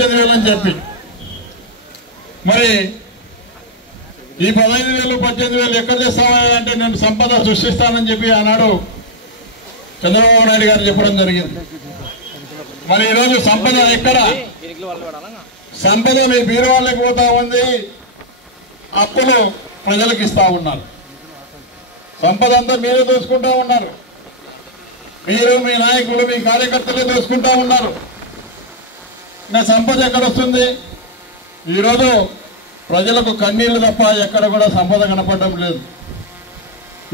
18,000 అని చెప్పి మరి ఈ 15,000 18,000 ఎక్కడ చేస్తావా అంటే నేను సంపద సృష్టిస్తానని చెప్పి ఆనాడు చంద్రబాబు నాయుడు గారు చెప్పడం జరిగింది. మరి ఈరోజు సంపద ఎక్కడ? సంపద మీ బీరువాళ్ళకి పోతా ఉంది, అప్పులు ప్రజలకు ఇస్తా ఉన్నారు. సంపద అంతా మీరే దోచుకుంటా ఉన్నారు. మీరు మీ నాయకులు మీ కార్యకర్తలే దోచుకుంటా ఉన్నారు. నా సంపద ఎక్కడ వస్తుంది? ఈరోజు ప్రజలకు కన్నీళ్లు తప్ప ఎక్కడ కూడా సంపద కనపడడం లేదు.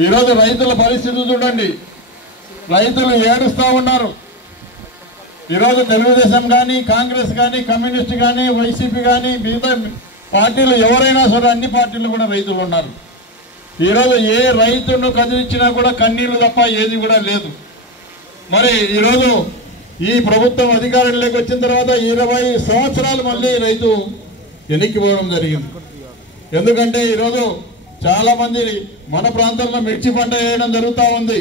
ఈరోజు రైతుల పరిస్థితి చూడండి, రైతులు ఏడుస్తూ ఉన్నారు. ఈరోజు తెలుగుదేశం కానీ కాంగ్రెస్ కానీ కమ్యూనిస్ట్ కానీ వైసీపీ కానీ మిగతా పార్టీలు ఎవరైనా సరే అన్ని పార్టీలు కూడా రైతులు ఉన్నారు. ఈరోజు ఏ రైతును కదిలించినా కూడా కన్నీళ్లు తప్ప ఏది కూడా లేదు. మరి ఈరోజు ఈ ప్రభుత్వం అధికారంలోకి వచ్చిన తర్వాత 20 సంవత్సరాలు మళ్ళీ రైతు వెనక్కిపోవడం జరిగింది. ఎందుకంటే ఈరోజు చాలా మంది మన ప్రాంతంలో మిర్చి పంట వేయడం జరుగుతూ ఉంది.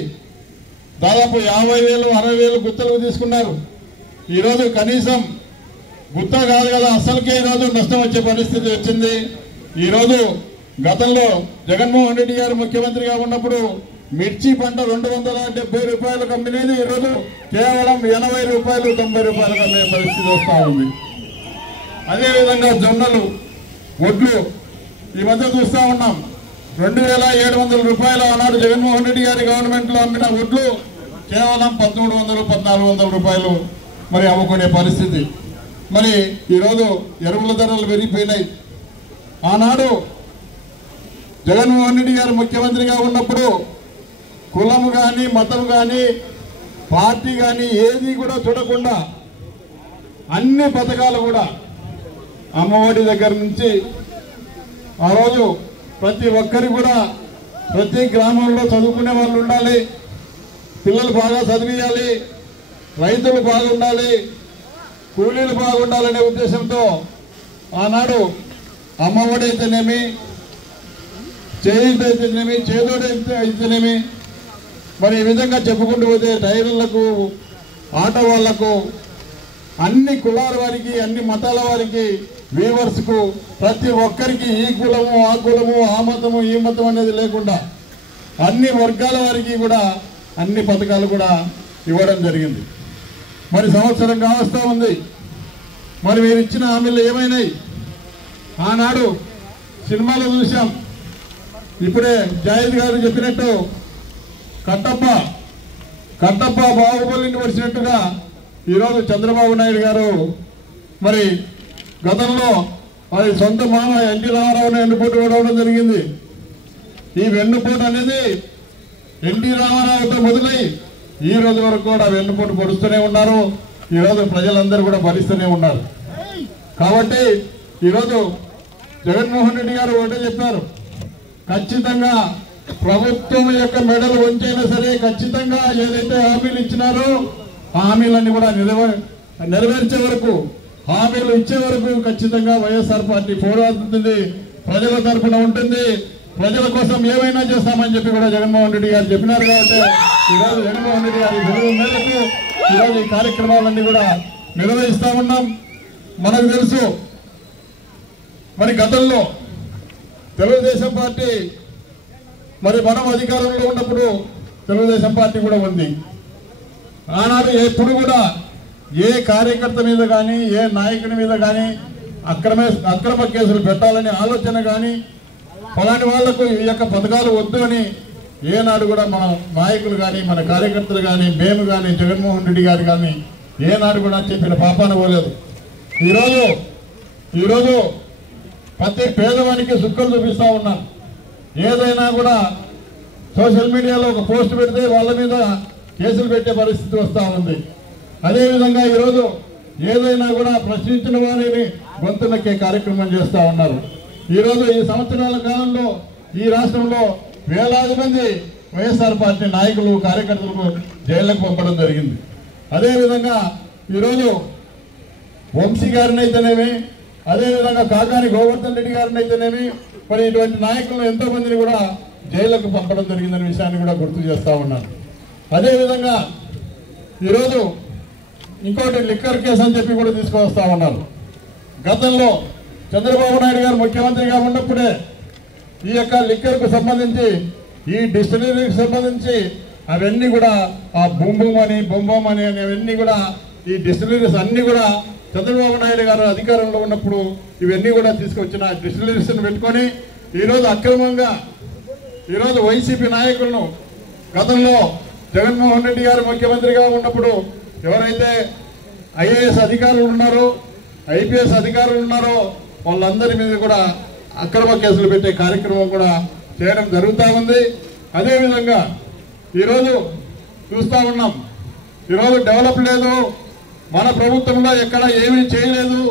దాదాపు 50,000 60,000 గుత్తలకు తీసుకున్నారు. ఈరోజు కనీసం గుత్త కాదు కదా, అసలుకే ఈరోజు నష్టం వచ్చే పరిస్థితి వచ్చింది. ఈరోజు గతంలో జగన్మోహన్ రెడ్డి గారు ముఖ్యమంత్రిగా ఉన్నప్పుడు మిర్చి పంట 270 రూపాయలకు అమ్మినేది ఈరోజు కేవలం 80 రూపాయలు 90 రూపాయలకు అమ్మే పరిస్థితి వస్తూ ఉంది. అదేవిధంగా జొన్నలు వడ్లు ఈ మధ్య చూస్తూ ఉన్నాం. 2,700 రూపాయలు ఆనాడు జగన్మోహన్ రెడ్డి గారి గవర్నమెంట్లో అమ్మిన వడ్లు కేవలం 1,300 1,400 రూపాయలు మరి అమ్ముకునే పరిస్థితి. మరి ఈరోజు ఎరువుల ధరలు పెరిగిపోయినాయి. ఆనాడు జగన్మోహన్ రెడ్డి గారు ముఖ్యమంత్రిగా ఉన్నప్పుడు కులం కానీ మతం కానీ పార్టీ కానీ ఏది కూడా చూడకుండా అన్ని పథకాలు కూడా అమ్మఒడి దగ్గర నుంచి ఆ రోజు ప్రతి ఒక్కరికి కూడా ప్రతి గ్రామంలో చదువుకునే వాళ్ళు ఉండాలి, పిల్లలు బాగా చదివియాలి, రైతులు బాగుండాలి, కూలీలు బాగుండాలనే ఉద్దేశంతో ఆనాడు అమ్మఒడి అయితేనేమి, చేయితేనేమి, చేదోడు అయితేనేమి, మరి ఈ విధంగా చెప్పుకుంటూ పోతే టైర్లకు ఆటో వాళ్లకు అన్ని కులాల వారికి అన్ని మతాల వారికి వీవర్స్కు ప్రతి ఒక్కరికి ఈ కులము ఆ కులము ఆ మతము ఈ మతం అనేది లేకుండా అన్ని వర్గాల వారికి కూడా అన్ని పథకాలు కూడా ఇవ్వడం జరిగింది. మరి సంవత్సరం కావస్తూ ఉంది. మరి మీరు ఇచ్చిన హామీలు ఏమైనాయి? ఆనాడు సినిమాలో చూసాం. ఇప్పుడే జాయిద్ గారు చెప్పినట్టు కట్టప్ప బాహుబలిని వచ్చినట్టుగా ఈరోజు చంద్రబాబు నాయుడు గారు మరి గతంలో వారి సొంత మామ ఎన్టీ రామారావుని వెన్నుపోటు పడవడం జరిగింది. ఈ వెన్నుపోటు అనేది ఎన్టీ రామారావుతో మొదలై ఈ రోజు వరకు కూడా వెన్నుపోటు పొడుస్తూనే ఉన్నారు. ఈరోజు ప్రజలందరూ కూడా భరిస్తూనే ఉన్నారు. కాబట్టి ఈరోజు జగన్మోహన్ రెడ్డి గారు ఒకటే చెప్పారు, ఖచ్చితంగా ప్రభుత్వం యొక్క మెడలు వంచైనా సరే ఖచ్చితంగా ఏదైతే హామీలు ఇచ్చినారో ఆ హామీలన్నీ కూడా నెరవేర్చే వరకు, హామీలు ఇచ్చే వరకు ఖచ్చితంగా వైఎస్ఆర్ పార్టీ పోరాడుతుంది, ప్రజల తరఫున ఉంటుంది, ప్రజల కోసం ఏమైనా చేస్తామని చెప్పి కూడా జగన్మోహన్ రెడ్డి గారు చెప్పినారు. కాబట్టి ఈరోజు జగన్మోహన్ రెడ్డి గారి పిలుపు మేరకు ఈరోజు ఈ కార్యక్రమాలన్నీ కూడా నిర్వహిస్తా ఉన్నాం. మనకు తెలుసు మరి గతంలో తెలుగుదేశం పార్టీ మరి మనం అధికారంలో ఉన్నప్పుడు తెలుగుదేశం పార్టీ కూడా ఉంది. ఆనాడు ఎప్పుడు కూడా ఏ కార్యకర్త మీద కానీ ఏ నాయకుని మీద కానీ అక్రమ కేసులు పెట్టాలనే ఆలోచన కానీ ఫలాని వాళ్లకు ఈ యొక్క పథకాలు వద్దు అని ఏనాడు కూడా మన నాయకులు కానీ మన కార్యకర్తలు కానీ మేము కానీ జగన్మోహన్ రెడ్డి గారు కానీ ఏనాడు కూడా చెప్పిన పాపాన పోలేదు. ఈరోజు ప్రతి పేదవానికి సుక్కలు చూపిస్తూ ఉన్నాం. ఏదైనా కూడా సోషల్ మీడియాలో ఒక పోస్ట్ పెడితే వాళ్ళ మీద కేసులు పెట్టే పరిస్థితి వస్తూ ఉంది. అదేవిధంగా ఈరోజు ఏదైనా కూడా ప్రశ్నించిన వారిని గొంతు నొక్కే కార్యక్రమం చేస్తూ ఉన్నారు. ఈరోజు ఈ సంవత్సరాల కాలంలో ఈ రాష్ట్రంలో వేలాది మంది వైఎస్ఆర్ పార్టీ నాయకులు కార్యకర్తలకు జైళ్లకు పంపడం జరిగింది. అదేవిధంగా ఈరోజు వంశీ గారిని అయితేనేమి, అదేవిధంగా కాకాని గోవర్ధన్ రెడ్డి గారిని అయితేనేమి, మరి ఇటువంటి నాయకులను ఎంతో మందిని కూడా జైళ్లకు పంపడం జరిగిందనే విషయాన్ని కూడా గుర్తు చేస్తూ ఉన్నాను. అదేవిధంగా ఈరోజు ఇంకోటి లిక్కర్ కేసు అని చెప్పి కూడా తీసుకొస్తా ఉన్నారు. గతంలో చంద్రబాబు నాయుడు గారు ముఖ్యమంత్రిగా ఉన్నప్పుడే ఈ యొక్క లిక్కర్కు సంబంధించి ఈ డిస్టిలరీకి సంబంధించి అవన్నీ కూడా ఆ బొంబం అని అవన్నీ కూడా ఈ డిస్టిలరీస్ అన్నీ కూడా చంద్రబాబు నాయుడు గారు అధికారంలో ఉన్నప్పుడు ఇవన్నీ కూడా తీసుకొచ్చిన డిస్టిలరీస్ని పెట్టుకొని ఈరోజు అక్రమంగా ఈరోజు వైసీపీ నాయకులను గతంలో జగన్మోహన్ రెడ్డి గారు ముఖ్యమంత్రిగా ఉన్నప్పుడు ఎవరైతే ఐఏఎస్ అధికారులు ఉన్నారో ఐపీఎస్ అధికారులు ఉన్నారో వాళ్ళందరి మీద కూడా అక్రమ కేసులు పెట్టే కార్యక్రమం కూడా చేయడం జరుగుతూ ఉంది. అదేవిధంగా ఈరోజు చూస్తూ ఉన్నాం, ఈరోజు డెవలప్ లేదు, మన ప్రభుత్వంలో ఎక్కడ ఏమీ చేయలేదు,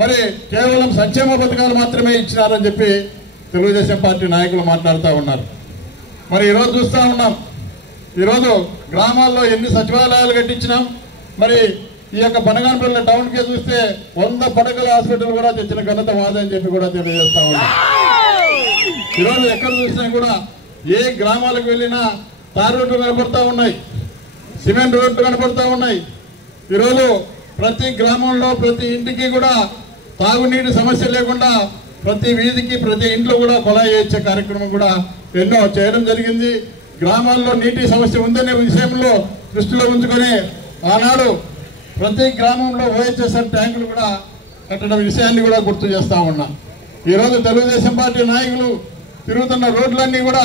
మరి కేవలం సంక్షేమ పథకాలు మాత్రమే ఇచ్చినారని చెప్పి తెలుగుదేశం పార్టీ నాయకులు మాట్లాడుతూ ఉన్నారు. మరి ఈరోజు చూస్తూ ఉన్నాం, ఈరోజు గ్రామాల్లో ఎన్ని సచివాలయాలు కట్టించినాం. మరి ఈ యొక్క బనగానపల్లి టౌన్కే చూస్తే 100 పడకల హాస్పిటల్ కూడా తెచ్చిన ఘనత మాదని చెప్పి కూడా తెలియజేస్తా ఉన్నాం. ఈరోజు ఎక్కడ చూసినా కూడా ఏ గ్రామాలకు వెళ్ళినా తార్ రోడ్లు కనపడతా ఉన్నాయి, సిమెంట్ రోడ్లు కనపడతా ఉన్నాయి. ఈరోజు ప్రతి గ్రామంలో ప్రతి ఇంటికి కూడా తాగునీటి సమస్య లేకుండా ప్రతి వీధికి ప్రతి ఇంట్లో కూడా కొలాయి ఇచ్చే కార్యక్రమం కూడా ఎన్నో చేయడం జరిగింది. గ్రామాల్లో నీటి సమస్య ఉందనే విషయంలో దృష్టిలో ఉంచుకొని ఆనాడు ప్రతి గ్రామంలో ఓహెచ్ఎస్ఆర్ ట్యాంకులు కూడా కట్టడం విషయాన్ని కూడా గుర్తు చేస్తా ఉన్నా. ఈరోజు తెలుగుదేశం పార్టీ నాయకులు తిరుగుతున్న రోడ్లన్నీ కూడా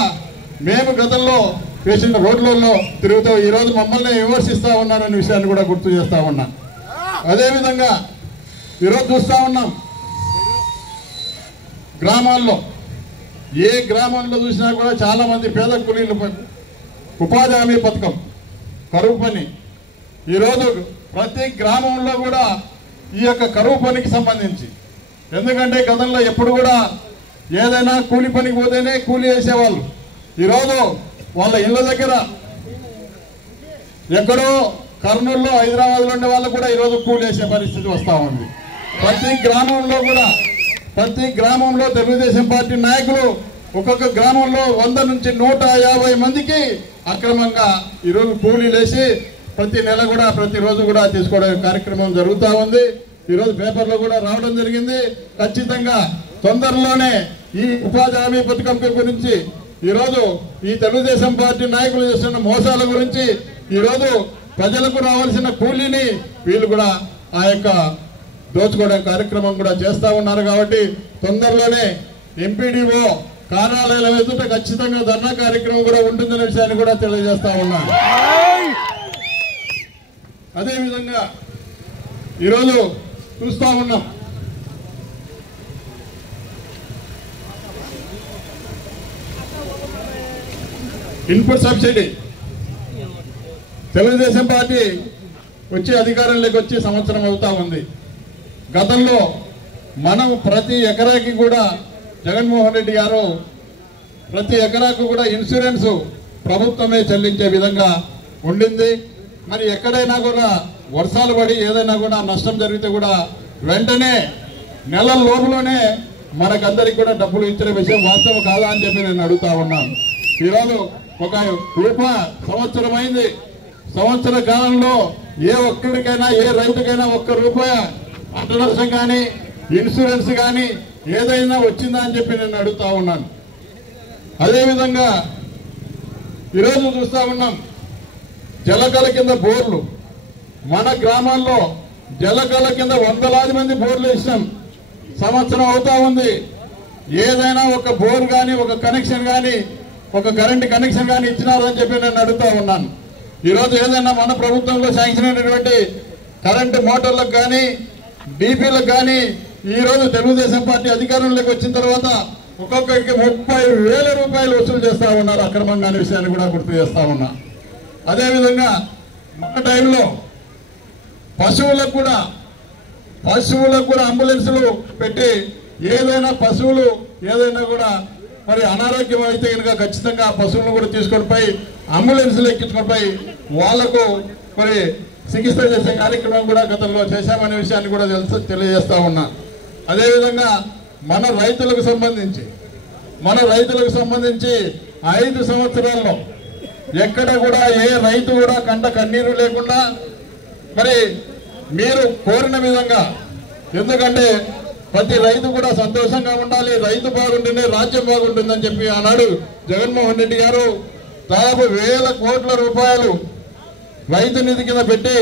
మేము గతంలో వేసిన రోడ్లలో తిరుగుతూ ఈరోజు మమ్మల్ని విమర్శిస్తూ ఉన్నారనే విషయాన్ని కూడా గుర్తు చేస్తా ఉన్నా. అదేవిధంగా ఈరోజు చూస్తూ ఉన్నాం, గ్రామాల్లో ఏ గ్రామంలో చూసినా కూడా చాలా మంది పేద కూలీలు ఉపాధి హామీ పథకం, కరువు పని. ఈరోజు ప్రతి గ్రామంలో కూడా ఈ యొక్క కరువు పనికి సంబంధించి, ఎందుకంటే గతంలో ఎప్పుడు కూడా ఏదైనా కూలి పనికి పోతేనే కూలి వేసేవాళ్ళు. ఈరోజు వాళ్ళ ఇళ్ళ దగ్గర ఎక్కడో కర్నూలులో హైదరాబాద్లో ఉండే వాళ్ళు కూడా ఈరోజు కూలి వేసే పరిస్థితి వస్తూ ఉంది. ప్రతి గ్రామంలో తెలుగుదేశం పార్టీ నాయకులు ఒక్కొక్క గ్రామంలో 100 నుంచి 150 మందికి అక్రమంగా ఈరోజు కూలీలు వేసి ప్రతి నెల కూడా ప్రతిరోజు కూడా తీసుకోవడం కార్యక్రమం జరుగుతూ ఉంది. ఈరోజు పేపర్లో కూడా రావడం జరిగింది. ఖచ్చితంగా తొందరలోనే ఈ ఉపాధి హామీ పథకం గురించి ఈరోజు ఈ తెలుగుదేశం పార్టీ నాయకులు చేస్తున్న మోసాల గురించి ఈరోజు ప్రజలకు రావాల్సిన కూలీని వీళ్ళు కూడా ఆ యొక్క దోచుకోవడం కార్యక్రమం కూడా చేస్తూ ఉన్నారు. కాబట్టి తొందరలోనే ఎంపీడీఓ కార్యాలయాల ఎదుట ఖచ్చితంగా ధర్నా కార్యక్రమం కూడా ఉంటుందనే విషయాన్ని కూడా తెలియజేస్తా ఉన్నాను. అదేవిధంగా ఈరోజు చూస్తూ ఉన్నాం, ఇన్పుట్ సబ్సిడీ తెలుగుదేశం పార్టీ వచ్చి అధికారంలోకి వచ్చి సంవత్సరం అవుతా ఉంది. గతంలో మనం ప్రతి ఎకరాకి కూడా జగన్మోహన్ రెడ్డి గారు ప్రతి ఎకరాకు కూడా ఇన్సూరెన్స్ ప్రభుత్వమే చెల్లించే విధంగా ఉండింది. మరి ఎక్కడైనా కూడా వర్షాలు పడి ఏదైనా కూడా నష్టం జరిగితే కూడా వెంటనే నెలల లోపులోనే మనకందరికి కూడా డబ్బులు ఇచ్చిన విషయం వాస్తవం కాదా అని చెప్పి నేను అడుగుతా ఉన్నాను. ఈరోజు ఒక సంవత్సరం అయింది. సంవత్సర కాలంలో ఏ ఒక్కడికైనా ఏ రైతుకైనా ₹1 పంట నష్టం కానీ ఇన్సూరెన్స్ కానీ ఏదైనా వచ్చిందా అని చెప్పి నేను అడుగుతా ఉన్నాను. అదేవిధంగా ఈరోజు చూస్తూ ఉన్నాం, జలకళ కింద బోర్లు మన గ్రామాల్లో జలకళ కింద వందలాది మంది బోర్లు వేసినాం. సంవత్సరం అవుతా ఉంది. ఏదైనా ఒక బోర్ కానీ ఒక కనెక్షన్ కానీ ఒక కరెంట్ కనెక్షన్ కానీ ఇచ్చినారని చెప్పి నేను అడుగుతా ఉన్నాను. ఈరోజు ఏదైనా మన ప్రభుత్వంలో శాంక్షన్ అయినటువంటి కరెంటు మోటార్లకు కానీ డీపీలకు కానీ ఈరోజు తెలుగుదేశం పార్టీ అధికారంలోకి వచ్చిన తర్వాత ఒక్కొక్కరికి ₹30,000 వసూలు చేస్తా ఉన్నారు అక్రమంగా అనే విషయాన్ని కూడా గుర్తు చేస్తా ఉన్నా. అదేవిధంగా మన టైంలో పశువులకు కూడా అంబులెన్సులు పెట్టి పశువులు ఏదైనా కూడా మరి అనారోగ్యం అయితే కనుక ఖచ్చితంగా ఆ పశువులను కూడా తీసుకొని పోయి అంబులెన్సులు ఎక్కించుకొని పోయి వాళ్లకు మరి చికిత్స చేసే కార్యక్రమం కూడా గతంలో చేశామనే విషయాన్ని కూడా తెలియజేస్తా ఉన్నా. అదేవిధంగా మన రైతులకు సంబంధించి 5 సంవత్సరాల్లో ఎక్కడ కూడా ఏ రైతు కూడా కంట కన్నీరు లేకుండా మరి మీరు కోరిన విధంగా ఎందుకంటే ప్రతి రైతు కూడా సంతోషంగా ఉండాలి, రైతు బాగుంటేనే రాజ్యం బాగుంటుందని చెప్పి ఆనాడు జగన్మోహన్ రెడ్డి గారు దాదాపు 1000 కోట్ల రూపాయలు రైతు నిధి కింద పెట్టి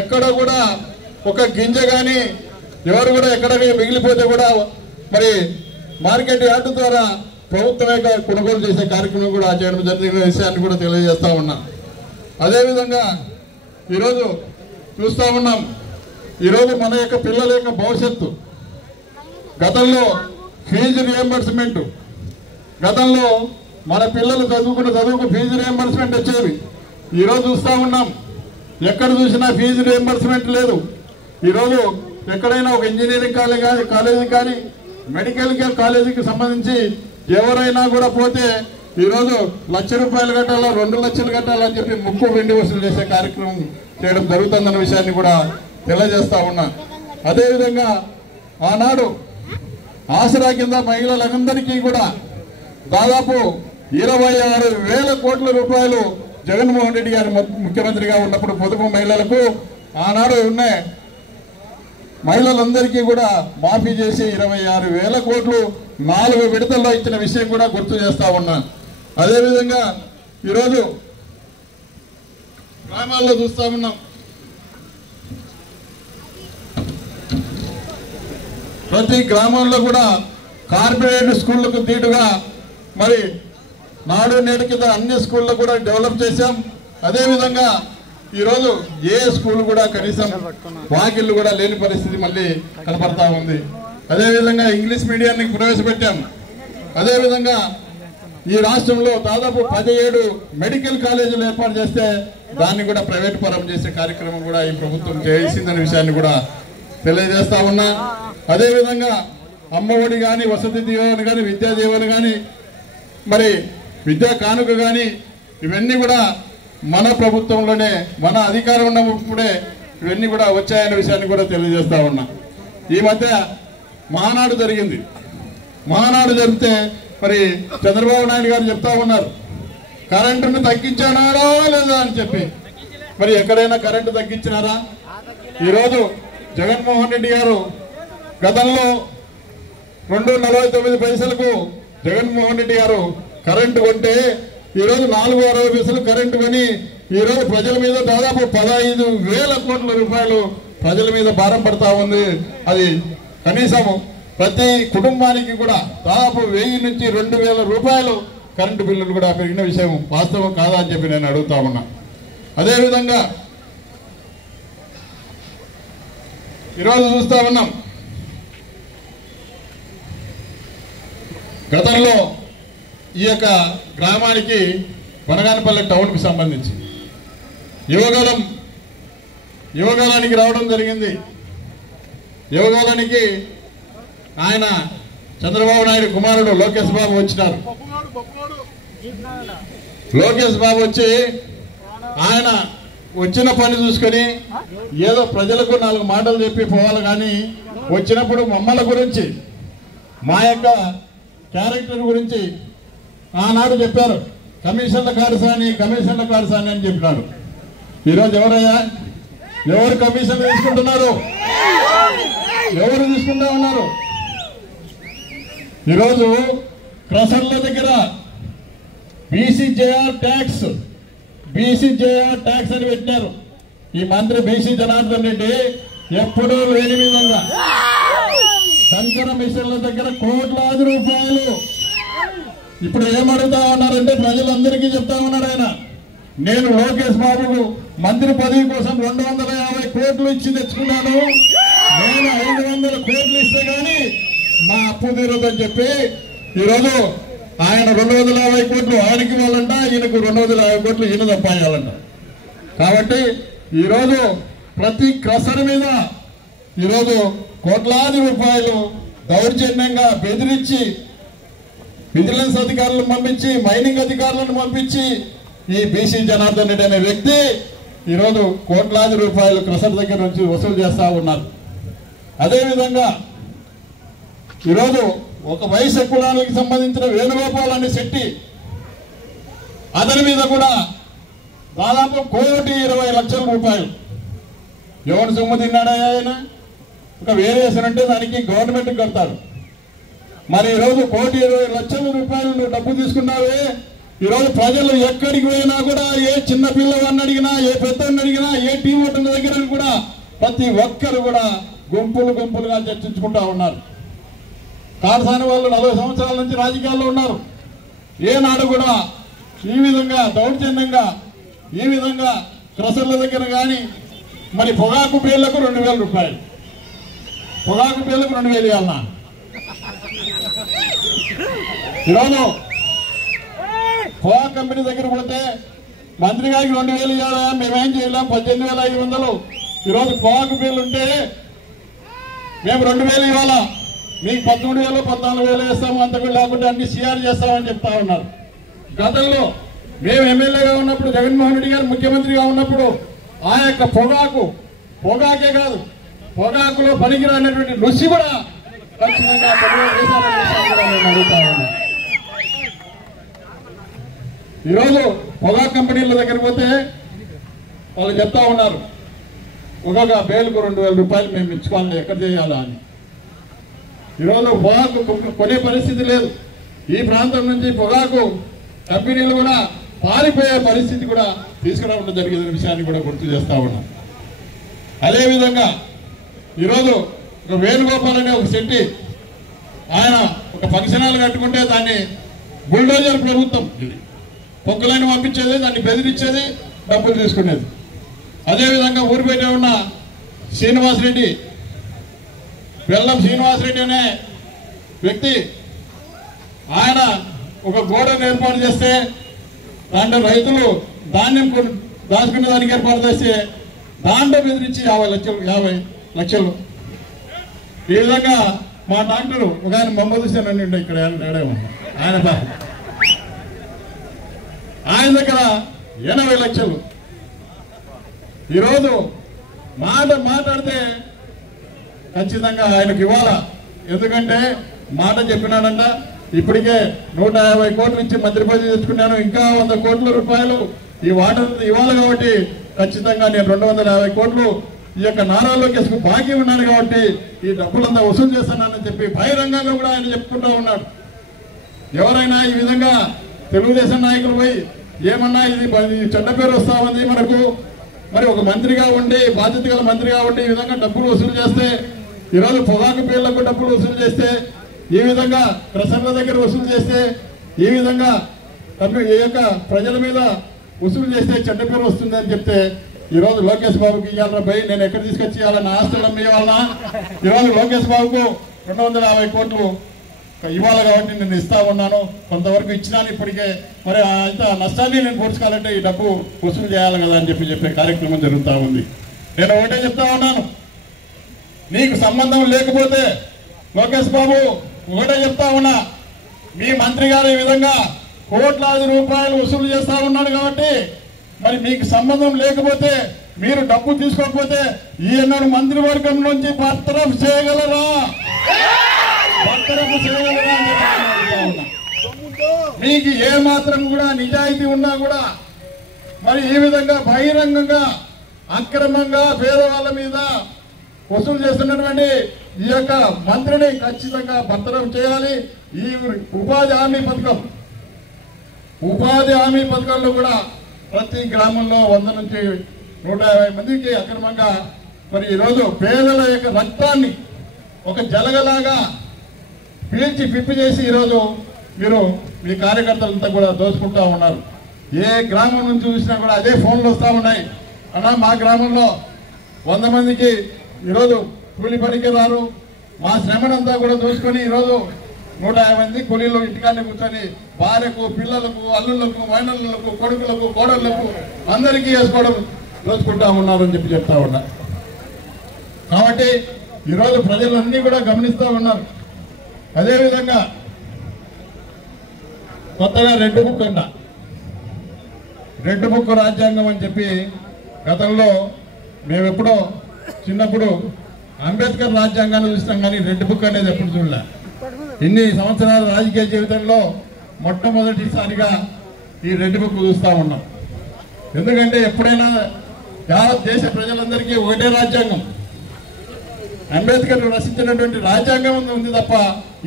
ఎక్కడ కూడా ఒక గింజ కానీ ఎవరు కూడా ఎక్కడ మిగిలిపోతే కూడా మరి మార్కెట్ యార్డు ద్వారా ప్రభుత్వమే కొనుగోలు చేసే కార్యక్రమం కూడా చేయడం జరిగిన విషయాన్ని కూడా తెలియజేస్తా ఉన్నా. అదేవిధంగా ఈరోజు చూస్తూ ఉన్నాం, ఈరోజు మన యొక్క పిల్లల యొక్క భవిష్యత్తు, గతంలో ఫీజు రియంబర్స్మెంట్, గతంలో మన పిల్లలు చదువుకున్న చదువుకు ఫీజు రియంబర్స్మెంట్ వచ్చేవి. ఈరోజు చూస్తూ ఉన్నాం ఎక్కడ చూసినా ఫీజు రియంబర్స్మెంట్ లేదు. ఈరోజు ఎక్కడైనా ఒక ఇంజనీరింగ్ కాలేజీ కానీ మెడికల్ కాలేజీకి సంబంధించి ఎవరైనా కూడా పోతే ఈరోజు ₹1,00,000 కట్టాలా, 2 లక్షలు కట్టాలని చెప్పి ముక్కు వెండి వసూలు చేసే కార్యక్రమం చేయడం జరుగుతుందన్న విషయాన్ని కూడా తెలియజేస్తా ఉన్నా. అదేవిధంగా ఆనాడు ఆసరా కింద మహిళలందరికీ కూడా దాదాపు 26,000 కోట్ల రూపాయలు జగన్మోహన్ రెడ్డి గారు ముఖ్యమంత్రిగా ఉన్నప్పుడు పొదుపు మహిళలకు ఆనాడు ఉన్న మహిళలందరికీ కూడా మాఫీ చేసి 26,000 కోట్లు 4 విడతల్లో ఇచ్చిన విషయం కూడా గుర్తు చేస్తా ఉన్నా. అదేవిధంగా ఈరోజు గ్రామాల్లో చూస్తా ఉన్నాం, ప్రతి గ్రామంలో కూడా కార్పొరేట్ స్కూళ్లకు తీటుగా మరి నాడు నేడు కింద అన్ని స్కూళ్ళు కూడా డెవలప్ చేశాం. అదేవిధంగా ఈరోజు ఏ స్కూల్ కూడా కనీసం వాకిళ్ళు కూడా లేని పరిస్థితి మళ్ళీ కనపడతా ఉంది. అదేవిధంగా ఇంగ్లీష్ మీడియాన్ని ప్రవేశపెట్టాం. అదేవిధంగా ఈ రాష్ట్రంలో దాదాపు 17 మెడికల్ కాలేజీలు ఏర్పాటు చేస్తే దాన్ని కూడా ప్రైవేట్ పరం చేసే కార్యక్రమం కూడా ఈ ప్రభుత్వం చేసిందనే విషయాన్ని కూడా తెలియజేస్తా ఉన్నా. అదేవిధంగా అమ్మఒడి కానీ, వసతి దీవెన కానీ, విద్యా దీవెన కానీ, మరి విద్యా కానుక కానీ ఇవన్నీ కూడా మన ప్రభుత్వంలోనే, మన అధికారం ఉన్నప్పుడే ఇవన్నీ కూడా వచ్చాయనే విషయాన్ని కూడా తెలియజేస్తా ఉన్నా. ఈ మధ్య మహానాడు జరిగింది. మహానాడు జరిగితే మరి చంద్రబాబు నాయుడు గారు చెప్తా ఉన్నారు కరెంటును తగ్గించానారా లేదా అని చెప్పి. మరి ఎక్కడైనా కరెంటు తగ్గించినారా? ఈరోజు జగన్మోహన్ రెడ్డి గారు గతంలో 2.49 పైసలకు జగన్మోహన్ రెడ్డి గారు కరెంటు కొంటే ఈరోజు 4.60 పైసలు కరెంటు కొని ఈరోజు ప్రజల మీద దాదాపు 15,000 కోట్ల రూపాయలు ప్రజల మీద భారం పడతా ఉంది. అది కనీసం ప్రతి కుటుంబానికి కూడా దాదాపు 1000 నుంచి 2,000 రూపాయలు కరెంటు బిల్లులు కూడా పెరిగిన విషయం వాస్తవం కాదా అని చెప్పి నేను అడుగుతా ఉన్నా. అదేవిధంగా ఈరోజు చూస్తా ఉన్నాం, గతంలో ఈ యొక్క గ్రామానికి వనగానపల్లి టౌన్కి సంబంధించి యువగాలానికి రావడం జరిగింది. యువగాలానికి ఆయన చంద్రబాబు నాయుడు కుమారుడు లోకేష్ బాబు వచ్చినారు. లోకేష్ బాబు వచ్చి ఆయన వచ్చిన పని చూసుకొని ఏదో ప్రజలకు 4 మాటలు చెప్పి పోవాలి, కానీ వచ్చినప్పుడు మమ్మల్ని గురించి, మా యొక్క క్యారెక్టర్ గురించి ఆనాడు చెప్పారు. కమిషన్ల కారసాని అని చెప్పినాడు. ఈరోజు ఎవరయ్యా, ఎవరు కమిషన్లు తీసుకుంటున్నారు? ఎవరు తీసుకుంటా ఉన్నారు? ఈరోజు క్రషర్ల దగ్గర బీసీజేఆర్ ట్యాక్స్ అని పెట్టినారు. ఈ మంత్రి బీసీ జనార్దన్ రెడ్డి ఎప్పుడూ లేని విధంగా సంచర మిషన్ల దగ్గర కోట్లాది రూపాయలు. ఇప్పుడు ఏమడుగుతా ఉన్నారంటే ప్రజలందరికీ చెప్తా ఉన్నారు ఆయన, నేను లోకేష్ బాబుకు మంత్రి పదవి కోసం 250 కోట్లు ఇచ్చి తెచ్చుకున్నాను, నేను 500 కోట్లు ఇస్తే గానీ నా అప్పు తీరదని చెప్పి ఈరోజు ఆయన 250 కోట్లు ఆయనకి ఇవ్వాలంట, ఈయనకు 250 కోట్లు ఈయన సంపాదించాలంట. కాబట్టి ఈరోజు ప్రతి క్రషర్ మీద ఈరోజు కోట్లాది రూపాయలు దౌర్జన్యంగా బెదిరించి విజిలెన్స్ అధికారులను పంపించి, మైనింగ్ అధికారులను పంపించి ఈ బీసీ జనార్దన్ రెడ్డి అనే వ్యక్తి ఈరోజు కోట్లాది రూపాయలు క్రషర్ దగ్గర నుంచి వసూలు చేస్తా ఉన్నారు. అదేవిధంగా ఈరోజు ఒక వైశ్య కులానికి సంబంధించిన వేణుగోపాల్ అనే శెట్టి, అతని మీద కూడా దాదాపు 1,20,00,000 రూపాయలు ఎవరు సొమ్ము తిన్నాడా ఆయన? ఒక వేరియేషన్ అంటే దానికి గవర్నమెంట్ కడతారు. మరి ఈరోజు 1,20,00,000 రూపాయలు నువ్వు డబ్బు తీసుకున్నావే. ఈరోజు ప్రజలు ఎక్కడికి పోయినా కూడా ఏ చిన్న పిల్లవాడిని అడిగినా, ఏ పెద్దవాడిని అడిగినా, ఏ టీ ఓటర్ల దగ్గర కూడా ప్రతి ఒక్కరు కూడా గుంపులుగా చర్చించుకుంటా ఉన్నారు. కారసాని వాళ్ళు 40 సంవత్సరాల నుంచి రాజకీయాల్లో ఉన్నారు. ఏనాడు కూడా ఈ విధంగా దౌర్జన్యంగా ఈ విధంగా క్రషర్ల దగ్గర కానీ మరి పొగాకు పేర్లకు 2,000 రూపాయలు, పొగాకు పేర్లకు 2,000 ఇవ్వాలన్నా. ఈరోజు పొగాకు కంపెనీ దగ్గర పోతే మంత్రి గారికి 2,000 ఇవ్వాలా, మేమేం చేయలేం, 18,500. ఈరోజు పొగాకు పేర్లు ఉంటే మేము 2,000 ఇవ్వాలా, మీకు 13,000 14,000 వేస్తాము, అంతకు లేకుంటే అన్ని సిఆర్ చేస్తామని చెప్తా ఉన్నారు. గతంలో మేము ఎమ్మెల్యేగా ఉన్నప్పుడు, జగన్మోహన్ రెడ్డి గారు ముఖ్యమంత్రిగా ఉన్నప్పుడు ఆ యొక్క పొగాకే కాదు, పొగాకులో పనికిరానటువంటి రుచి కూడా ఖచ్చితంగా మేము అడుగుతా ఉన్నాం. ఈరోజు పొగాకు కంపెనీల దగ్గర పోతే వాళ్ళు చెప్తా ఉన్నారు, ఒక్కొక్క బేలుకు 2,000 రూపాయలు మేము ఇచ్చుకోవాలి, ఎక్కడ చేయాలా అని. ఈరోజు పొగాకు కొనే పరిస్థితి లేదు. ఈ ప్రాంతం నుంచి పొగాకు కంపెనీలు కూడా పారిపోయే పరిస్థితి కూడా తీసుకురావడం జరిగిన విషయాన్ని కూడా గుర్తు చేస్తా ఉన్నాం. అదేవిధంగా ఈరోజు ఒక వేణుగోపాల్ అనే ఒక శెట్టి, ఆయన ఒక ఫంక్షన్ హాల్ కట్టుకుంటే దాన్ని బుల్డోజర్ ప్రభుత్వం పొక్కులను పంపించేది, దాన్ని బెదిరించేది, డబ్బులు తీసుకునేది. అదేవిధంగా ఊరిపేట ఉన్న శ్రీనివాసరెడ్డి, బెల్లం శ్రీనివాసరెడ్డి అనే వ్యక్తి, ఆయన ఒక గోడను ఏర్పాటు చేస్తే దాంట్లో రైతులు ధాన్యం దాచుకునే దానికి ఏర్పాటు చేస్తే దాంట్లో బెదిరించి 50 లక్షలు. ఈ విధంగా మా డాక్టరు ఒక ఆయన మొహమ్మద్ హుసేన్ అని ఉండే ఇక్కడ ఆయన దగ్గర 80 లక్షలు. ఈరోజు మాట్లాడితే ఖచ్చితంగా ఆయనకు ఇవ్వాలా, ఎందుకంటే మాట చెప్పినాడంట. ఇప్పటికే 150 కోట్ల నుంచి మంత్రి పదవి తెచ్చుకున్నాను, ఇంకా 100 కోట్ల రూపాయలు ఈ వాటర్ ఇవ్వాలి కాబట్టి ఖచ్చితంగా నేను 250 కోట్లు ఈ యొక్క నారా లోకేష్కు బాకీ ఉన్నాను కాబట్టి ఈ డబ్బులంతా వసూలు చేస్తున్నానని చెప్పి బహిరంగంగా కూడా ఆయన చెప్పుకుంటూ ఉన్నాడు. ఎవరైనా ఈ విధంగా తెలుగుదేశం నాయకులు పోయి ఏమన్నా ఇది చెడ్డ పేరు వస్తా ఉంది మనకు, మరి ఒక మంత్రిగా ఉండి, బాధ్యత గల మంత్రిగా ఉండి ఈ విధంగా డబ్బులు వసూలు చేస్తే, ఈరోజు పొగాకు పేర్లకు డబ్బులు వసూలు చేస్తే, ఈ విధంగా ప్రసన్న దగ్గర వసూలు చేస్తే, ఈ విధంగా ఈ యొక్క ప్రజల మీద వసూలు చేస్తే చెడ్డ పేరు వస్తుంది అని చెప్తే, ఈరోజు లోకేష్ బాబుకి ఇవ్వాలన్నా పోయి నేను ఎక్కడ తీసుకొచ్చి ఇవ్వాలన్నా, ఆస్తులు అమ్మి ఇవ్వాలన్నా. ఈరోజు లోకేష్ బాబుకు 250 కోట్లు ఇవ్వాలి కాబట్టి నేను ఇస్తా ఉన్నాను, కొంతవరకు ఇచ్చినాను ఇప్పటికే, మరి అంత నష్టాన్ని నేను పూడ్చుకోవాలంటే ఈ డబ్బు వసూలు చేయాలి కదా అని చెప్పే కార్యక్రమం జరుగుతూ ఉంది. నేను ఒకటే చెప్తా ఉన్నాను, నీకు సంబంధం లేకపోతే లోకేష్ బాబు ఒకటే చెప్తా ఉన్నా, మీ మంత్రి గారు ఈ విధంగా కోట్లాది రూపాయలు వసూలు చేస్తా ఉన్నాడు కాబట్టి మరి మీకు సంబంధం లేకపోతే, మీరు డబ్బు తీసుకోకపోతే ఈనాడు మంత్రివర్గం నుంచి బర్తరఫ్ చేయగలరా? మీకు ఏ మాత్రం కూడా నిజాయితీ ఉన్నా కూడా మరి ఈ విధంగా బహిరంగంగా అక్రమంగా పేదవాళ్ళ మీద వసూలు చేస్తున్నటువంటి ఈ యొక్క మంత్రిని ఖచ్చితంగా బర్తరఫ్ చేయాలి. ఈ ఉపాధి హామీ పథకంలో కూడా ప్రతి గ్రామంలో 100 నుంచి 150 మందికి అక్రమంగా మరి ఈరోజు పేదల యొక్క రక్తాన్ని ఒక జలగలాగా పీల్చి పిప్పి చేసి ఈరోజు మీరు మీ కార్యకర్తలంతా కూడా దోచుకుంటా ఉన్నారు. ఏ గ్రామం నుంచి చూసినా కూడా అదే ఫోన్లు వస్తూ ఉన్నాయి, అన్నా మా గ్రామంలో 100 మందికి ఈరోజు కూలి పనికి రారు, మా శ్రమనంతా కూడా దోచుకొని ఈరోజు 150 మంది కూలీలు ఇంటికాన్ని కూర్చొని భార్యకు, పిల్లలకు, అల్లుళ్లకు, మైనర్లకు, కొడుకులకు, కోడళ్లకు అందరికీ వేసుకోవడం దోచుకుంటా ఉన్నారని చెప్తా ఉన్నా. కాబట్టి ఈరోజు ప్రజలన్నీ కూడా గమనిస్తూ ఉన్నారు. అదేవిధంగా కొత్తగా రెడ్ బుక్ రాజ్యాంగం అని చెప్పి గతంలో మేము ఎప్పుడో చిన్నప్పుడు అంబేద్కర్ రాజ్యాంగాన్ని చూస్తాం, కానీ రెడ్ బుక్ అనేది ఎప్పుడు చూడలే. ఇన్ని సంవత్సరాల రాజకీయ జీవితంలో మొట్టమొదటిసారిగా ఈ రెడ్ బుక్ చూస్తూ ఉన్నాం. ఎందుకంటే ఎప్పుడైనా యావత్ దేశ ప్రజలందరికీ ఒకటే రాజ్యాంగం, అంబేద్కర్ రచించినటువంటి రాజ్యాంగం ఉంది తప్ప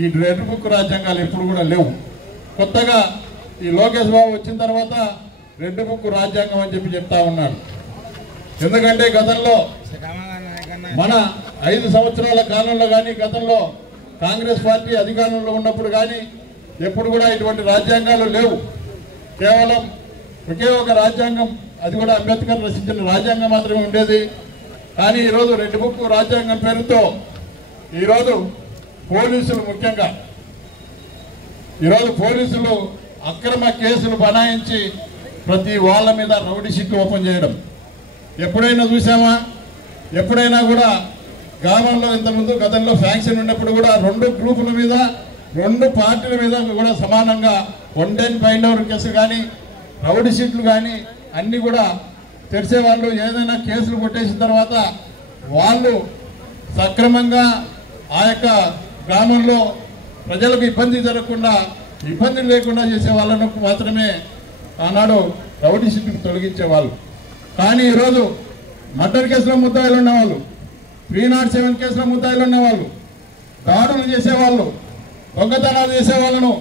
ఈ రెడ్ బుక్ రాజ్యాంగాలు ఎప్పుడు కూడా లేవు. కొత్తగా ఈ లోకేష్ బాబు వచ్చిన తర్వాత రెడ్ బుక్ రాజ్యాంగం అని చెప్తా ఉన్నాడు. ఎందుకంటే గతంలో మన 5 సంవత్సరాల కాలంలో కానీ, గతంలో కాంగ్రెస్ పార్టీ అధికారంలో ఉన్నప్పుడు కానీ ఎప్పుడు కూడా ఇటువంటి రాజ్యాంగాలు లేవు. కేవలం ఒకే ఒక రాజ్యాంగం, అది కూడా అంబేద్కర్ రచించిన రాజ్యాంగం మాత్రమే ఉండేది. కానీ ఈరోజు రెడ్ బుక్ రాజ్యాంగం పేరుతో ఈరోజు పోలీసులు, ముఖ్యంగా ఈరోజు పోలీసులు అక్రమ కేసులు బనాయించి ప్రతి వాళ్ళ మీద రౌడీ షీట్లు ఓపెన్ చేయడం ఎప్పుడైనా చూసామా? ఎప్పుడైనా కూడా గ్రామంలో ఇంతకుముందు గతంలో ఫ్యాక్షన్ ఉన్నప్పుడు కూడా 2 గ్రూపుల మీద, 2 పార్టీల మీద కూడా సమానంగా 110 కేసులు కానీ, రౌడీ షీట్లు కానీ అన్నీ కూడా తెరిచేవాళ్ళు. ఏదైనా కేసులు కొట్టేసిన తర్వాత వాళ్ళు సక్రమంగా ఆ యొక్క గ్రామంలో ప్రజలకు ఇబ్బంది జరగకుండా, ఇబ్బందులు లేకుండా చేసే వాళ్ళను మాత్రమే ఆనాడు రౌడీ షీట్లకు తొలగించేవాళ్ళు. కానీ ఈరోజు మర్డర్ కేసులో ముద్దాయిలు ఉన్నవాళ్ళు, 307 కేసులో ముద్దాయిలు ఉన్నవాళ్ళు, దాడులు చేసేవాళ్ళు, దొంగతనాలు చేసేవాళ్ళను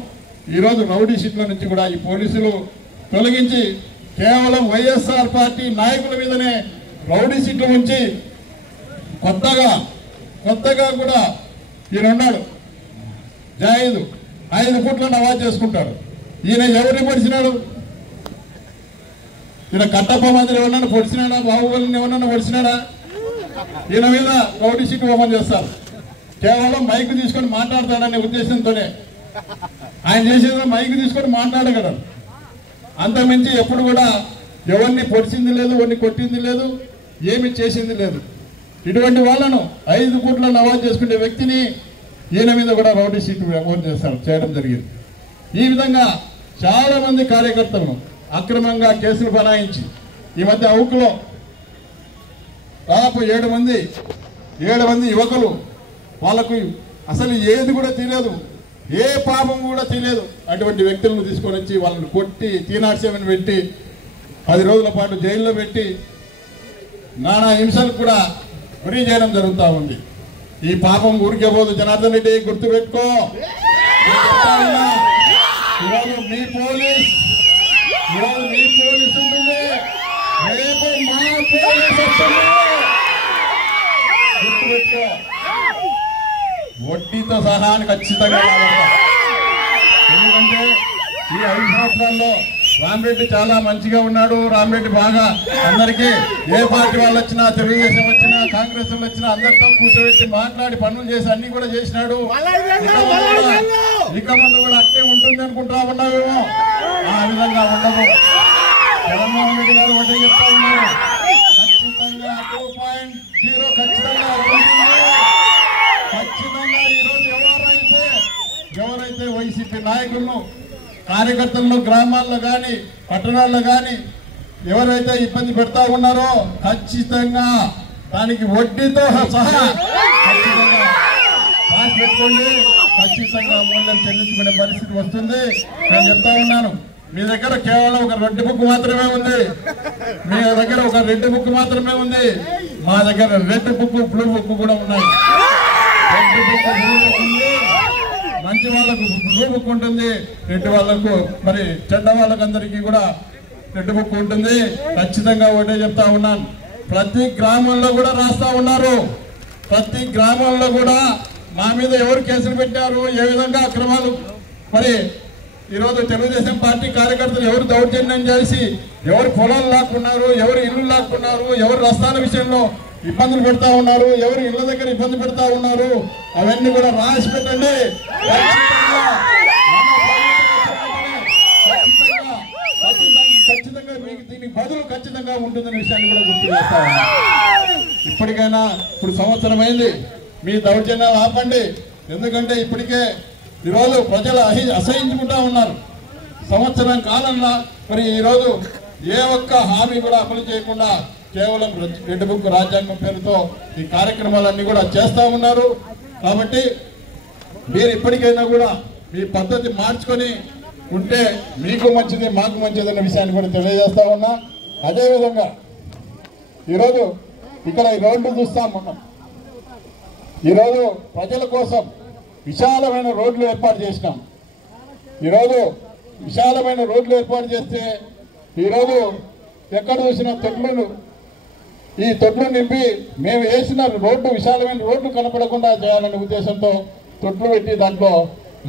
ఈరోజు రౌడీ షీట్ల నుంచి కూడా ఈ పోలీసులు తొలగించి కేవలం వైఎస్ఆర్ పార్టీ నాయకుల మీదనే రౌడీ షీట్లు ఉంచి కొత్తగా కూడా ఈయన ఉన్నాడు జాయిద్, 5 కోట్ల నవాజ్ చేసుకుంటాడు. ఈయన ఎవరిని పొడిచినాడు? ఈయన కట్టప్ప మందిని ఎవరన్నా పొడిచినాడా? బాహుబలిని ఎవరన్నా పొడిచినాడా? ఈయన మీద రౌడీ షీట్ ఓపెన్ చేస్తారు. కేవలం మైక్ తీసుకొని మాట్లాడతాడనే ఉద్దేశంతోనే ఆయన చేసేది మైక్ తీసుకొని మాట్లాడగలరు. అంతమించి ఎప్పుడు కూడా ఎవరిని పొడిచింది లేదు, ఎవరిని కొట్టింది లేదు, ఏమి చేసింది లేదు. ఇటువంటి వాళ్ళను 5 కోట్ల నవాజ్ చేసుకునే వ్యక్తిని ఈయన మీద కూడా రౌడీ షీట్ ఓపెన్ చేయడం జరిగింది. ఈ విధంగా చాలా మంది కార్యకర్తలను అక్రమంగా కేసులు బనాయించి ఈ మధ్య అవుకులో దాదాపు 7 మంది యువకులు, వాళ్ళకు అసలు ఏది కూడా తెలియదు, ఏ పాపం కూడా తెలియదు, అటువంటి వ్యక్తులను తీసుకొని వచ్చి వాళ్ళని కొట్టి 307 పెట్టి 10 రోజుల పాటు జైల్లో పెట్టి నానా హింసలకు కూడా గురి చేయడం జరుగుతూ ఉంది. ఈ పాపం ఊరికే పోదు. జనార్దన్ రెడ్డి గుర్తుపెట్టుకో, ఈరోజు మీ పోలీస్ ఉంటుంది, రేపు మా పోలీస్ వస్తుంది. గుర్తుపెట్టుకో, వడ్డీతో సహా ఖచ్చితంగా. ఎందుకంటే ఈ 5 సంవత్సరాల్లో రామిరెడ్డి చాలా మంచిగా ఉన్నాడు. రామిరెడ్డి బాగా అందరికీ, ఏ పార్టీ వాళ్ళు వచ్చినా, తెలుగుదేశం వచ్చినా, కాంగ్రెస్ వాళ్ళు వచ్చినా అందరితో కూర్చోబెట్టి మాట్లాడి పనులు చేసి అన్ని కూడా చేసినాడు. ఇక ముందు కూడా అట్లే ఉంటుంది అనుకుంటా ఉన్నావేమో, ఆ విధంగా ఉండదు. జగన్మోహన్ రెడ్డి గారు ఒకటే చెప్తా ఉన్నారు, ఖచ్చితంగా 2.0 ఖచ్చితంగా ఈరోజు ఎవరైతే వైసీపీ నాయకులను, కార్యకర్తలను గ్రామాల్లో కానీ పట్టణాల్లో కానీ ఎవరైతే ఇబ్బంది పెడతా ఉన్నారో ఖచ్చితంగా దానికి వడ్డీతో సహా ఖచ్చితంగా రాసి పెట్టుకోండి. ఖచ్చితంగా మూల్యం చెల్లించుకునే పరిస్థితి వస్తుంది. నేను చెప్తా ఉన్నాను, మీ దగ్గర కేవలం ఒక రెడ్ బుక్ మాత్రమే ఉంది. మీ దగ్గర ఒక రెడ్ బుక్ మాత్రమే ఉంది. మా దగ్గర రెడ్ బుక్, బ్లూ బుక్ కూడా ఉన్నాయి. రెడ్ బుక్, బ్లూ బుక్ ఉంది. మంచి వాళ్ళకు బ్లూ బుక్ ఉంటుంది, రెడ్ వాళ్ళకు, మరి చెడ్డ వాళ్ళకందరికీ కూడా రెడ్ బుక్ ఉంటుంది. ఖచ్చితంగా ఒకటే చెప్తా ఉన్నాను, ప్రతి గ్రామంలో కూడా రాస్తా ఉన్నారు. ప్రతి గ్రామంలో కూడా మా మీద ఎవరు కేసులు పెట్టారు, ఏ విధంగా అక్రమాలు, మరి ఈరోజు తెలుగుదేశం పార్టీ కార్యకర్తలు ఎవరు దౌర్జన్యం చేసి ఎవరు పొలాలు లాక్కున్నారు, ఎవరు ఇల్లు లాక్కున్నారు, ఎవరు రస్తాల విషయంలో ఇబ్బందులు పెడతా ఉన్నారు, ఎవరు ఇళ్ల దగ్గర ఇబ్బంది పెడతా ఉన్నారు, అవన్నీ కూడా రాసి పెట్టండి. ఖచ్చితంగా మీకు దీనికి బదులు ఖచ్చితంగా ఉంటుందనే విషయాన్ని కూడా గుర్తు చేస్తా ఉన్నా. ఇప్పటికైనా ఇప్పుడు సంవత్సరం అయింది, మీ దౌర్జన్యాలు ఆపండి. ఎందుకంటే ఇప్పటికే ఈరోజు ప్రజలు అసహించుకుంటా ఉన్నారు. సంవత్సరం కాలంలో మరి ఈరోజు ఏ ఒక్క హామీ కూడా అమలు చేయకుండా కేవలం రెడ్ బుక్ రాజ్యాంగం పేరుతో ఈ కార్యక్రమాలన్నీ కూడా చేస్తూ ఉన్నారు. కాబట్టి మీరు ఇప్పటికైనా కూడా మీ పద్ధతి మార్చుకొని ఉంటే మీకు మంచిది, మాకు మంచిది అనే విషయాన్ని కూడా తెలియజేస్తా ఉన్నా. అదేవిధంగా ఈరోజు ఇక్కడ ఈ రోడ్డు చూస్తాం మనం, ఈరోజు ప్రజల కోసం విశాలమైన రోడ్లు ఏర్పాటు చేసినాం. ఈరోజు విశాలమైన రోడ్లు ఏర్పాటు చేస్తే ఈరోజు ఎక్కడ చూసిన ఈ తొట్లు నింపి మేము వేసిన రోడ్డు విశాలమైన రోడ్లు కనపడకుండా చేయాలనే ఉద్దేశంతో తొట్లు పెట్టి దాంట్లో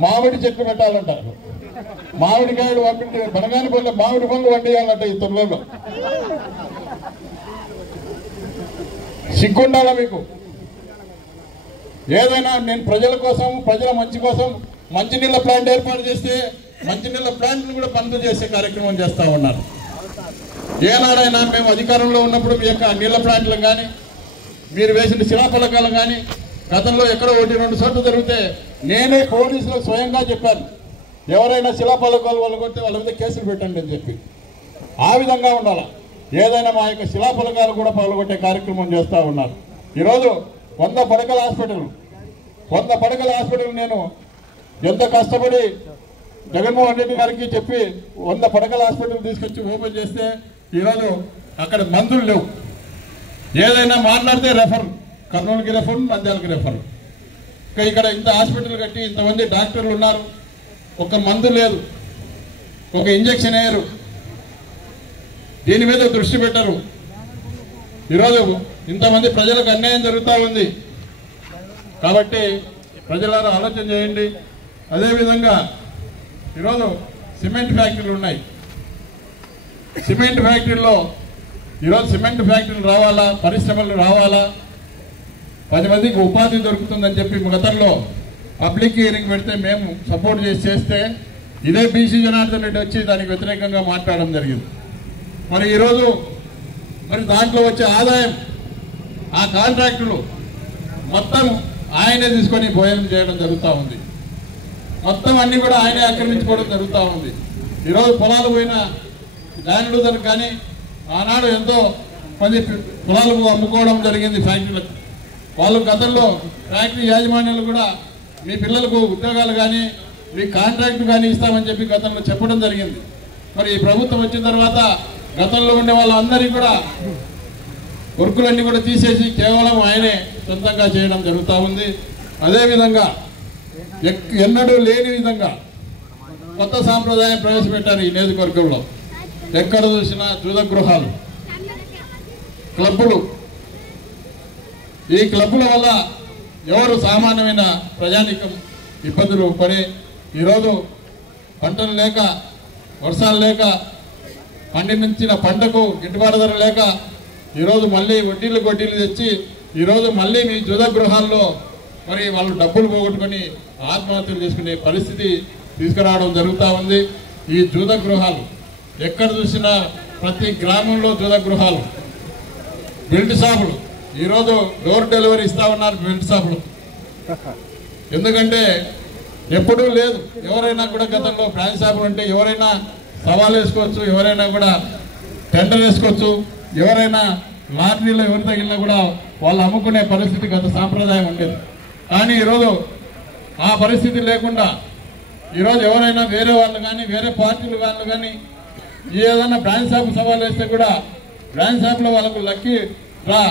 మామిడి చెట్లు పెట్టాలంటారు. మామిడికాయలు పంపించి బనగాని పనులు మామిడి పనులు వండియాలంట ఈ తొట్లలో. సిగ్గుండాలా మీకు? ఏదైనా నేను ప్రజల కోసం ప్రజల మంచి కోసం మంచినీళ్ళ ప్లాంట్ ఏర్పాటు చేస్తే మంచినీళ్ళ ప్లాంట్ను కూడా బంద్ చేసే కార్యక్రమం చేస్తూ ఉన్నారు. ఏనాడైనా మేము అధికారంలో ఉన్నప్పుడు మీ యొక్క నీళ్ళ ప్లాంట్లు కానీ మీరు వేసిన శిలాఫలకాలు కానీ గతంలో ఎక్కడో 1-2 చోట్ల జరిగితే నేనే పోలీసులకు స్వయంగా చెప్పాను, ఎవరైనా శిలాఫలకాలు వాళ్ళకొస్తే వాళ్ళ మీద కేసులు పెట్టండి అని చెప్పి. ఆ విధంగా ఉండాలి. ఏదైనా మా యొక్క శిలాఫలకాలు కూడా పగలగొట్టే కార్యక్రమం చేస్తూ ఉన్నారు. ఈరోజు 100 పడకల హాస్పిటల్ నేను ఎంత కష్టపడి జగన్మోహన్ రెడ్డి గారికి చెప్పి 100 పడకల హాస్పిటల్ తీసుకొచ్చి ఓపెన్ చేస్తే ఈరోజు అక్కడ మందులు లేవు. ఏదైనా మాట్లాడితే రెఫర్, కర్నూలుకి రెఫర్, నంద్యాలకి రెఫర్. ఇక్కడ ఇంత హాస్పిటల్ కట్టి ఇంతమంది డాక్టర్లు ఉన్నారు, ఒక మందు లేదు, ఒక ఇంజక్షన్ వేయరు, దీని మీద దృష్టి పెట్టరు. ఈరోజు ఇంతమంది ప్రజలకు అన్యాయం జరుగుతూ ఉంది. కాబట్టి ప్రజలారా ఆలోచన చేయండి. అదేవిధంగా ఈరోజు సిమెంట్ ఫ్యాక్టరీలు ఉన్నాయి. సిమెంట్ ఫ్యాక్టరీలో ఈరోజు సిమెంట్ ఫ్యాక్టరీలు రావాలా, పరిశ్రమలు రావాలా, 10 మందికి ఉపాధి దొరుకుతుందని చెప్పి గతంలో పబ్లిక్ హియరింగ్ పెడితే మేము సపోర్ట్ చేస్తే ఇదే బీసీ జనార్దన్ రెడ్డి వచ్చి దానికి వ్యతిరేకంగా మాట్లాడడం జరిగింది. మరి ఈరోజు దాంట్లో వచ్చే ఆదాయం ఆ కాంట్రాక్టులు మొత్తం ఆయనే తీసుకొని భోజనం చేయడం జరుగుతూ ఉంది. మొత్తం అన్ని కూడా ఆయనే ఆక్రమించుకోవడం జరుగుతూ ఉంది. ఈరోజు పొలాలు పోయిన ల్యాండ్ కానీ ఆనాడు ఎంతో మంది పొలాలు అమ్ముకోవడం జరిగింది ఫ్యాక్టరీలకు. వాళ్ళు గతంలో ఫ్యాక్టరీ యాజమాన్యాలు కూడా మీ పిల్లలకు ఉద్యోగాలు కానీ మీ కాంట్రాక్ట్ కానీ ఇస్తామని చెప్పి గతంలో చెప్పడం జరిగింది. మరి ఈ ప్రభుత్వం వచ్చిన తర్వాత గతంలో ఉండే వాళ్ళందరికీ కూడా వర్కులన్నీ కూడా తీసేసి కేవలం ఆయనే సొంతంగా చేయడం జరుగుతూ ఉంది. అదేవిధంగా ఎన్నడూ లేని విధంగా కొత్త సాంప్రదాయం ప్రవేశపెట్టారు ఈ నియోజకవర్గంలో. ఎక్కడ చూసినా జూద గృహాలు, క్లబ్బులు. ఈ క్లబ్బుల వల్ల ఎవరు సామాన్యమైన ప్రజానికం ఇబ్బందులు పడి ఈరోజు పంటలు లేక, వర్షాలు లేక, పండించిన పంటకు గిట్టుబాటు ధర లేక ఈరోజు మళ్ళీ వడ్డీలు తెచ్చి ఈరోజు మళ్ళీ మీ జూద గృహాల్లో మరి వాళ్ళు డబ్బులు పోగొట్టుకొని ఆత్మహత్యలు చేసుకునే పరిస్థితి తీసుకురావడం జరుగుతూ ఉంది. ఈ జూద గృహాలు ఎక్కడ చూసినా ప్రతి గ్రామంలో జూద గృహాలు, బెల్ట్ షాపులు. ఈరోజు డోర్ డెలివరీ ఇస్తా ఉన్నారు బెల్ట్ షాపులు. ఎందుకంటే ఎప్పుడూ లేదు. ఎవరైనా కూడా గతంలో బ్రాంచ్ షాపులు అంటే ఎవరైనా సవాల్ వేసుకోవచ్చు, ఎవరైనా కూడా టెండర్ వేసుకోవచ్చు, ఎవరైనా లాటరీలో ఎవరు తగిలినా కూడా వాళ్ళు అమ్ముకునే పరిస్థితి గత సాంప్రదాయం ఉండేది. కానీ ఈరోజు ఆ పరిస్థితి లేకుండా ఈరోజు ఎవరైనా వేరే వాళ్ళు కానీ వేరే పార్టీలు వాళ్ళు కానీ ఏదైనా బ్రాంచ్ షాప్ సవాల్ వేస్తే కూడా బ్రాంచ్ షాప్లో వాళ్ళకు లక్కీ రా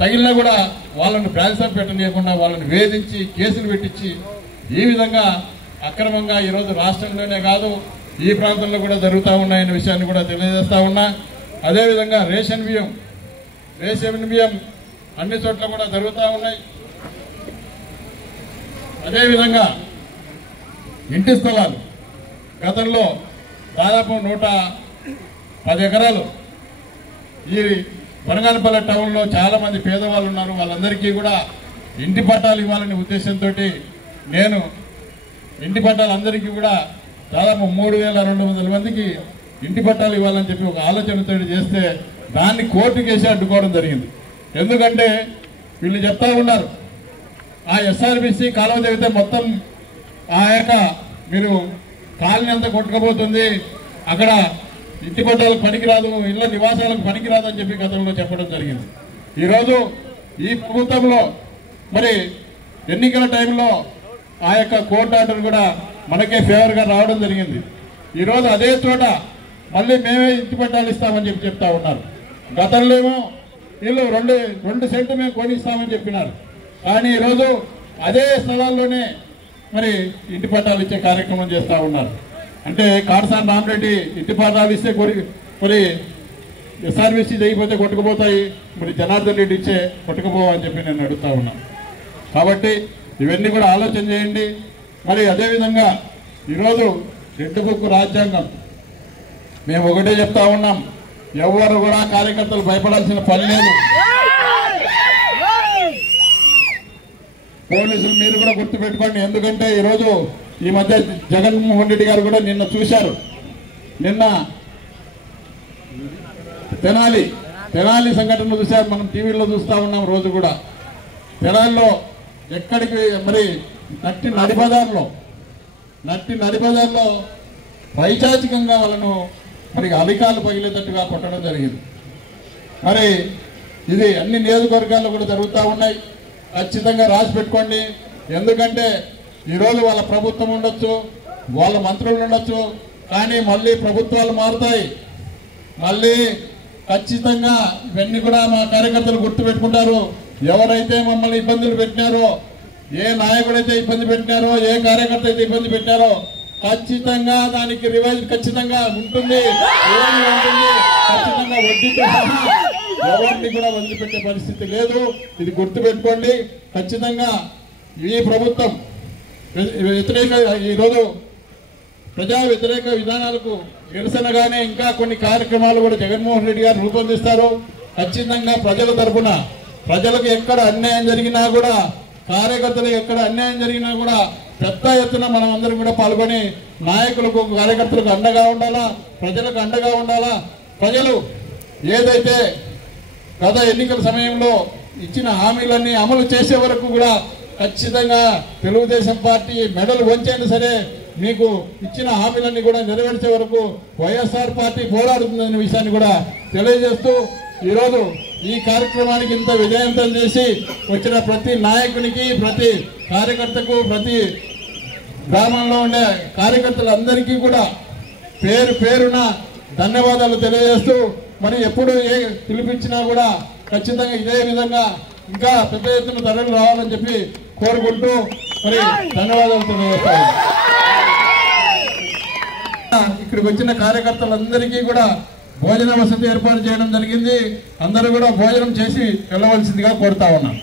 తగిలినా కూడా వాళ్ళని బ్రాంచ్ షాప్ పెట్టనీయకుండా వాళ్ళని వేధించి కేసులు పెట్టించి ఈ విధంగా అక్రమంగా ఈరోజు రాష్ట్రంలోనే కాదు ఈ ప్రాంతంలో కూడా జరుగుతూ ఉన్నాయనే విషయాన్ని కూడా తెలియజేస్తా ఉన్నా. అదేవిధంగా రేషన్ బియ్యం అన్ని చోట్ల కూడా జరుగుతూ ఉన్నాయి. అదేవిధంగా ఇంటి స్థలాలు గతంలో దాదాపు 110 ఎకరాలు ఈ బనగానపల్లె టౌన్లో చాలామంది పేదవాళ్ళు ఉన్నారు. వాళ్ళందరికీ కూడా ఇంటి పట్టాలు ఇవ్వాలనే ఉద్దేశంతో నేను ఇంటి పట్టాలు అందరికీ కూడా దాదాపు 3200 మందికి ఇంటి పట్టాలు ఇవ్వాలని చెప్పి ఒక ఆలోచనతో చేస్తే దాన్ని కోర్టు కేసి అడ్డుకోవడం జరిగింది. ఎందుకంటే వీళ్ళు చెప్తా ఉన్నారు ఆ ఎస్ఆర్బిసి కాలువ తెగితే మొత్తం ఆ యొక్క మీరు కాలనీ అంతా కొట్టుకపోతుంది, అక్కడ ఇంటి పట్టాలకు పనికిరాదు, ఇళ్ళ నివాసాలకు పనికిరాదు అని చెప్పి గతంలో చెప్పడం జరిగింది. ఈరోజు ఈ ప్రభుత్వంలో మరి ఎన్నికల టైంలో ఆ యొక్క కోర్టు ఆర్డర్ కూడా మనకే ఫేవర్గా రావడం జరిగింది. ఈరోజు అదే చోట మళ్ళీ మేమే ఇంటి పట్టాలు ఇస్తామని చెప్పి చెప్తా ఉన్నారు. గతంలో ఏమో వీళ్ళు 2 సెంట్లు మేము కొనిస్తామని చెప్పినారు. కానీ ఈరోజు అదే స్థలాల్లోనే మరి ఇంటి పట్టాలు ఇచ్చే కార్యక్రమం చేస్తూ ఉన్నారు. అంటే కాటసాని రామరెడ్డి ఇంటి పట్టాలు ఇస్తే మరి ఎస్ఆర్బీసీ చేయకపోతే కొట్టుకుపోతాయి, మరి జనార్దన్ రెడ్డి ఇచ్చే కొట్టుకుపోవని చెప్పి నేను అడుగుతా ఉన్నాను. కాబట్టి ఇవన్నీ కూడా ఆలోచన చేయండి. మరి అదేవిధంగా ఈరోజు రెడ్ బుక్ రాజ్యాంగం మేము ఒకటే చెప్తా ఉన్నాం, ఎవరు కూడా కార్యకర్తలు భయపడాల్సిన పని లేదు. పోలీసులు మీరు కూడా గుర్తుపెట్టుకోండి. ఎందుకంటే ఈరోజు ఈ మధ్య జగన్మోహన్ రెడ్డి గారు కూడా నిన్న చూశారు. నిన్న తెనాలి సంఘటన చూశారు, మనం టీవీలో చూస్తూ ఉన్నాం రోజు కూడా. తెనాలిలో ఎక్కడికి మరి నట్టి నడిబజార్లో పైచాచికంగా వాళ్ళను మరి అలికాలు పగిలేటట్టుగా కొట్టడం జరిగింది. మరి ఇది అన్ని నియోజకవర్గాల్లో కూడా జరుగుతూ ఉన్నాయి. ఖచ్చితంగా రాసి పెట్టుకోండి. ఎందుకంటే ఈరోజు వాళ్ళ ప్రభుత్వం ఉండొచ్చు, వాళ్ళ మంత్రులు ఉండొచ్చు, కానీ మళ్ళీ ప్రభుత్వాలు మారుతాయి. మళ్ళీ ఖచ్చితంగా ఇవన్నీ కూడా మా కార్యకర్తలు గుర్తుపెట్టుకుంటారు. ఎవరైతే మమ్మల్ని ఇబ్బందులు పెట్టినారో, ఏ నాయకుడైతే ఇబ్బంది పెట్టినారో, ఏ కార్యకర్త అయితే ఇబ్బంది పెట్టినారో ఖచ్చితంగా దానికి రివైజ్ ఖచ్చితంగా ఉంటుంది. ఖచ్చితంగా వడ్డీతో సహా ఎవరిని కూడా వదిలిపెట్టే పరిస్థితి లేదు. ఇది గుర్తుపెట్టుకోండి. ఖచ్చితంగా ఈ ప్రభుత్వం ఈరోజు ప్రజా వ్యతిరేక విధానాలకు నిరసనగానే ఇంకా కొన్ని కార్యక్రమాలు కూడా జగన్మోహన్ రెడ్డి గారు రూపొందిస్తారు. ఖచ్చితంగా ప్రజల తరఫున ప్రజలకు ఎక్కడ అన్యాయం జరిగినా కూడా, కార్యకర్తలకు ఎక్కడ అన్యాయం జరిగినా కూడా పెద్ద ఎత్తున మనం అందరం కూడా పాల్గొని నాయకులకు కార్యకర్తలకు అండగా ఉండాలా, ప్రజలకు అండగా ఉండాలా. ప్రజలు ఏదైతే గత ఎన్నికల సమయంలో ఇచ్చిన హామీలన్నీ అమలు చేసే వరకు కూడా ఖచ్చితంగా తెలుగుదేశం పార్టీ మెడలు వంచైనా సరే మీకు ఇచ్చిన హామీలన్నీ కూడా నెరవేర్చే వరకు వైఎస్ఆర్ పార్టీ పోరాడుతుందనే విషయాన్ని కూడా తెలియజేస్తూ ఈరోజు ఈ కార్యక్రమానికి ఇంత విజయవంతం చేసి వచ్చిన ప్రతి నాయకునికి, ప్రతి కార్యకర్తకు, ప్రతి గ్రామంలో ఉండే కార్యకర్తలందరికీ కూడా పేరు పేరున ధన్యవాదాలు తెలియజేస్తూ, మరి ఎప్పుడు ఏ పిలిపించినా కూడా ఖచ్చితంగా ఇదే విధంగా ఇంకా పెద్ద ఎత్తున తరలి రావాలని చెప్పి కోరుకుంటూ మరి ధన్యవాదాలు తెలియజేస్తాను. ఇక్కడికి వచ్చిన కార్యకర్తలందరికీ కూడా భోజన వసతి ఏర్పాటు చేయడం జరిగింది. అందరూ కూడా భోజనం చేసి వెళ్ళవలసిందిగా కోరుతా ఉన్నాం.